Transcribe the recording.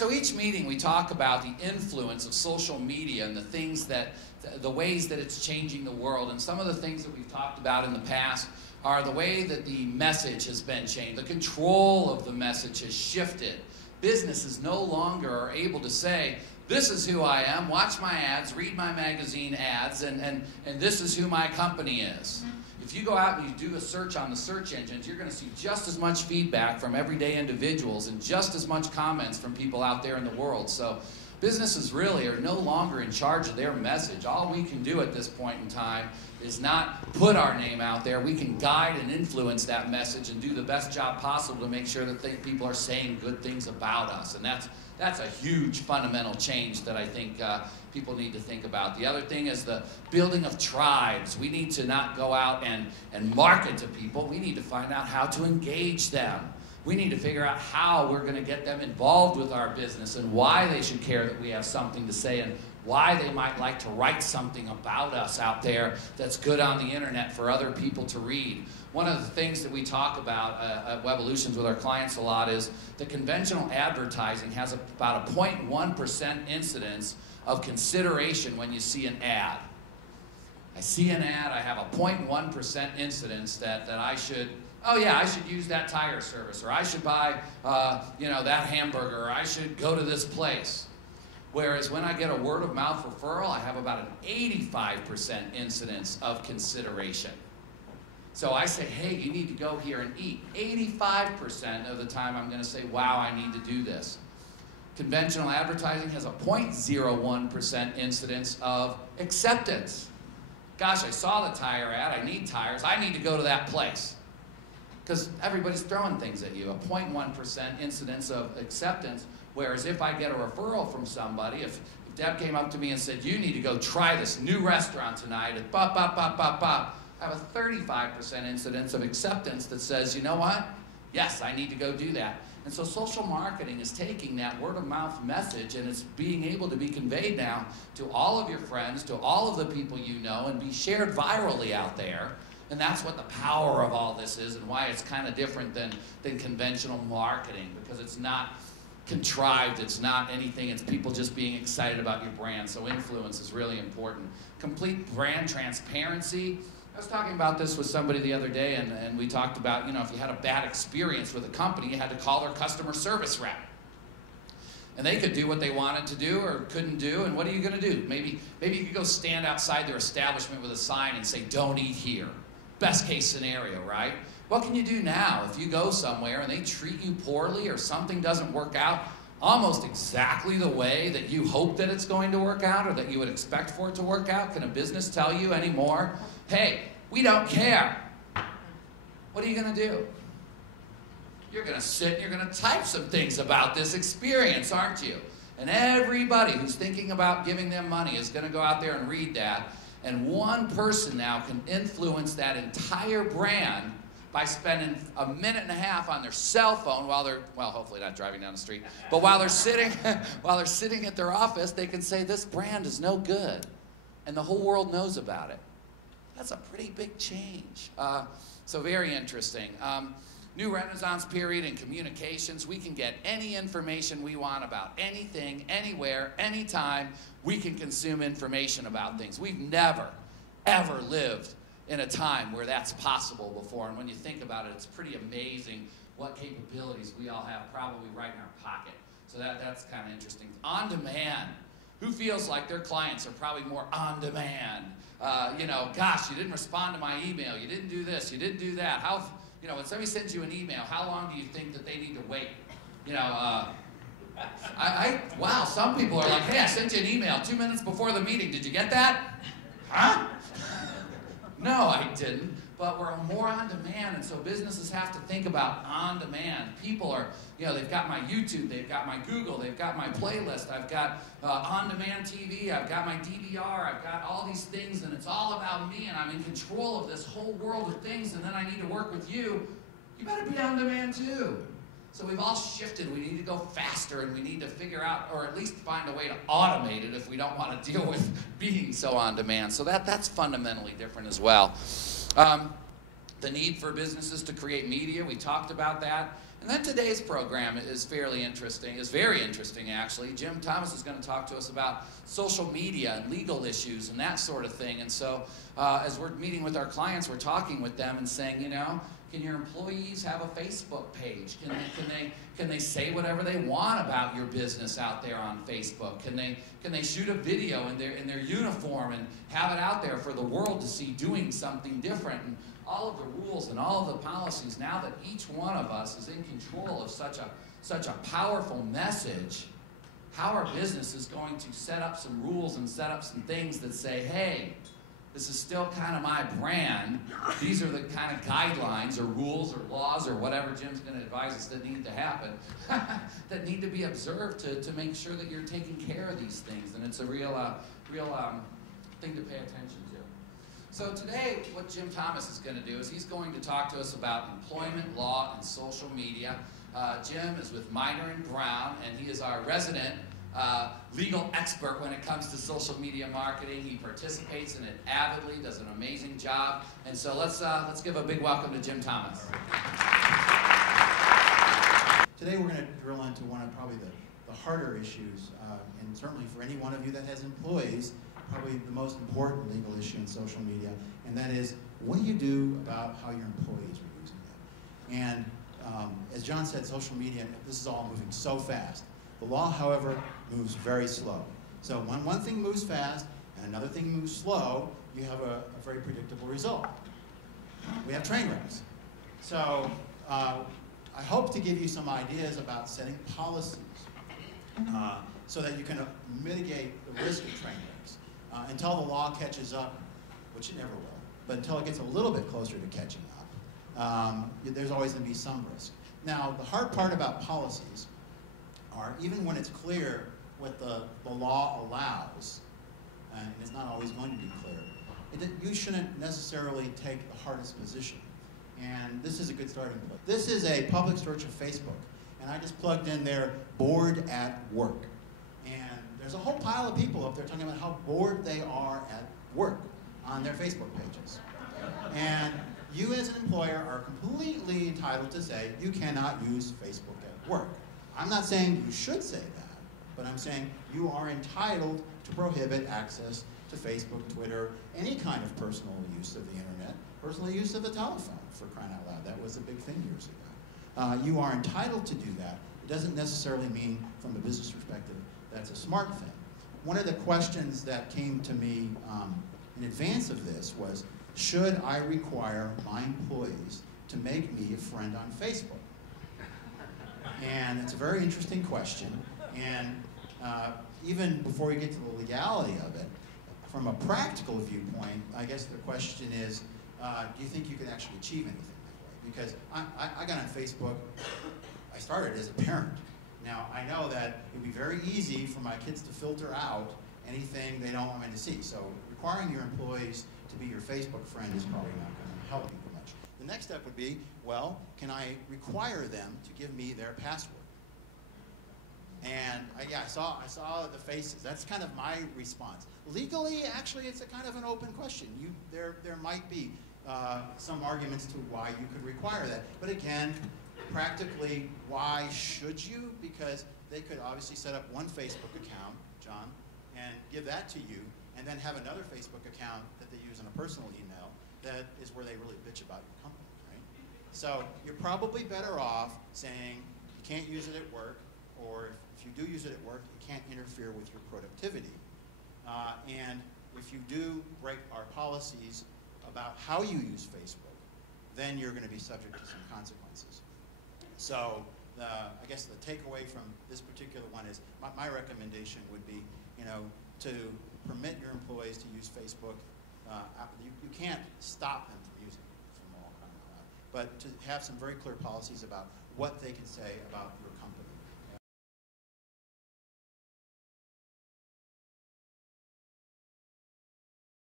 so each meeting we talk about the influence of social media and the ways that it's changing the world. And some of the things that we've talked about in the past are the way that the message has been changed. The control of the message has shifted. Businesses no longer are able to say, this is who I am, watch my ads, read my magazine ads, and this is who my company is. If you go out and you do a search on the search engines, you're going to see just as much feedback from everyday individuals and just as much comments from people out there in the world. So businesses really are no longer in charge of their message. All we can do at this point in time is not put our name out there. We can guide and influence that message and do the best job possible to make sure that people are saying good things about us. And that's a huge fundamental change that I think people need to think about. The other thing is the building of tribes. We need to not go out and market to people. We need to find out how to engage them. We need to figure out how we're going to get them involved with our business and why they should care that we have something to say and why they might like to write something about us out there that's good on the internet for other people to read. One of the things that we talk about at Webolutions with our clients a lot is that conventional advertising has about a 0.1% incidence of consideration when you see an ad. I see an ad, I have a 0.1% incidence that I should, oh yeah, I should use that tire service, or I should buy that hamburger, or I should go to this place. Whereas when I get a word of mouth referral, I have about an 85% incidence of consideration. So I say, hey, you need to go here and eat. 85% of the time I'm going to say, wow, I need to do this. Conventional advertising has a 0.01% incidence of acceptance. Gosh, I saw the tire ad, I need tires, I need to go to that place. Because everybody's throwing things at you, a 0.1% incidence of acceptance. Whereas if I get a referral from somebody, if Deb came up to me and said, you need to go try this new restaurant tonight, and bop, bop, bop, bop, bop, I have a 35% incidence of acceptance that says, you know what? Yes, I need to go do that. And so social marketing is taking that word of mouth message and it's being able to be conveyed now to all of your friends, to all of the people you know, and be shared virally out there. And that's what the power of all this is and why it's kind of different than conventional marketing, because it's not contrived, it's not anything, it's people just being excited about your brand. So influence is really important. Complete brand transparency. I was talking about this with somebody the other day, and we talked about, if you had a bad experience with a company, you had to call their customer service rep. And they could do what they wanted to do or couldn't do, and what are you going to do? Maybe you could go stand outside their establishment with a sign and say, don't eat here. Best case scenario, right? What can you do now if you go somewhere and they treat you poorly or something doesn't work out almost exactly the way that you hope that it's going to work out or that you would expect for it to work out? Can a business tell you anymore, hey, we don't care? What are you going to do? You're going to sit and you're going to type some things about this experience, aren't you? And everybody who's thinking about giving them money is going to go out there and read that. And one person now can influence that entire brand by spending a minute and a half on their cell phone while they're, well, hopefully not driving down the street, but while they're sitting at their office, they can say, this brand is no good. And the whole world knows about it. That's a pretty big change. So very interesting. New renaissance period in communications. We can get any information we want about anything, anywhere, anytime. We can consume information about things. We've never, ever lived in a time where that's possible before. And when you think about it, it's pretty amazing what capabilities we all have probably right in our pocket. So that's kind of interesting. On demand. Who feels like their clients are probably more on demand? Gosh, you didn't respond to my email. You didn't do this. You didn't do that. When somebody sends you an email, how long do you think that they need to wait? Wow, some people are like, hey, I sent you an email 2 minutes before the meeting. Did you get that? Huh? No, I didn't. But we're more on demand, and so businesses have to think about on demand. People are, they've got my YouTube, they've got my Google, they've got my playlist, I've got on-demand TV, I've got my DVR, I've got all these things, and it's all about me, and I'm in control of this whole world of things, and then I need to work with you. You better be on demand too. So we've all shifted. We need to go faster, and we need to figure out, or at least find a way to automate it if we don't want to deal with being so on demand. So that's fundamentally different as well. The need for businesses to create media, we talked about that. And then today's program is fairly interesting, is very interesting actually. Jim Thomas is going to talk to us about social media and legal issues and that sort of thing. And so as we're meeting with our clients, we're talking with them and saying, you know, can your employees have a Facebook page? Can they say whatever they want about your business out there on Facebook? Can they shoot a video in their uniform and have it out there for the world to see doing something different? And all of the rules and all of the policies, now that each one of us is in control of such a powerful message, how our business is going to set up some rules and set up some things that say, hey, this is still kind of my brand. These are the kind of guidelines or rules or laws or whatever Jim's going to advise us that need to happen, that need to be observed to make sure that you're taking care of these things. And it's a real thing to pay attention to. So today, what Jim Thomas is going to do is he's going to talk to us about employment law and social media. Jim is with Minor & Brown, and he is our resident legal expert when it comes to social media marketing. He participates in it avidly, does an amazing job. And so let's give a big welcome to Jim Thomas. Today we're going to drill into one of probably the harder issues, and certainly for any one of you that has employees, probably the most important legal issue in social media, and that is, what do you do about how your employees are using it? And as John said, social media, this is all moving so fast. The law, however, moves very slow. So when one thing moves fast and another thing moves slow, you have a very predictable result. We have train wrecks. So I hope to give you some ideas about setting policies so that you can mitigate the risk of train wrecks until the law catches up, which it never will, but until it gets a little bit closer to catching up. There's always going to be some risk. Now, the hard part about policies are, even when it's clear what the law allows, and it's not always going to be clear, you shouldn't necessarily take the hardest position. And this is a good starting point. This is a public search of Facebook, and I just plugged in there, bored at work. And there's a whole pile of people up there talking about how bored they are at work on their Facebook pages. And you as an employer are completely entitled to say you cannot use Facebook at work. I'm not saying you should say that, but I'm saying you are entitled to prohibit access to Facebook, Twitter, any kind of personal use of the internet, personal use of the telephone, for crying out loud. That was a big thing years ago. You are entitled to do that. It doesn't necessarily mean, from a business perspective, that's a smart thing. One of the questions that came to me in advance of this was, should I require my employees to make me a friend on Facebook? And it's a very interesting question. And even before we get to the legality of it, from a practical viewpoint, I guess the question is, do you think you can actually achieve anything that way? Because I got on Facebook, I started as a parent. Now, I know that it would be very easy for my kids to filter out anything they don't want me to see. So requiring your employees to be your Facebook friend is probably not going to help you much. The next step would be, well, can I require them to give me their password? And yeah, I saw the faces. That's kind of my response. Legally, actually, it's a kind of an open question. There might be some arguments to why you could require that. But again, practically, why should you? Because they could obviously set up one Facebook account, John, and give that to you, and then have another Facebook account that they use in a personal email that is where they really bitch about your company, right? So you're probably better off saying you can't use it at work, or if you do use it at work, it can't interfere with your productivity. And if you do break our policies about how you use Facebook, then you're going to be subject to some consequences. So I guess the takeaway from this particular one is my recommendation would be, to permit your employees to use Facebook. You can't stop them from using it from all kinds of, but to have some very clear policies about what they can say about your